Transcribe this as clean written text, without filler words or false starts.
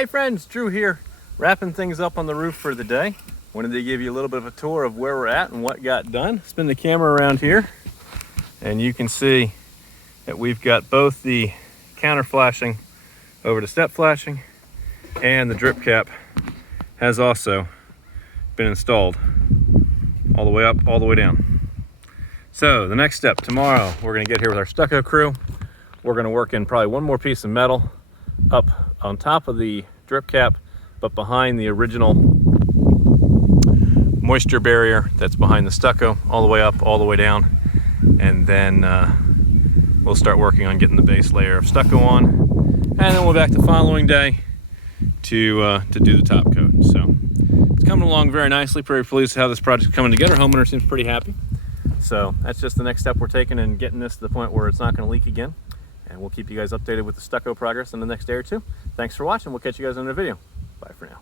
Hey friends, Drew here, wrapping things up on the roof for the day. Wanted to give you a little bit of a tour of where we're at and what got done. Spin the camera around here and you can see that we've got both the counter flashing over to step flashing, and the drip cap has also been installed all the way up, all the way down. So the next step, tomorrow, we're gonna get here with our stucco crew. We're gonna work in probably one more piece of metal up on top of the drip cap, but behind the original moisture barrier that's behind the stucco, all the way up, all the way down. And then we'll start working on getting the base layer of stucco on. And then we'll be back the following day to do the top coat. So it's coming along very nicely. Pretty pleased with how this project's coming together. Homeowner seems pretty happy. So that's just the next step we're taking in getting this to the point where it's not going to leak again. And we'll keep you guys updated with the stucco progress in the next day or two. Thanks for watching. We'll catch you guys in another video. Bye for now.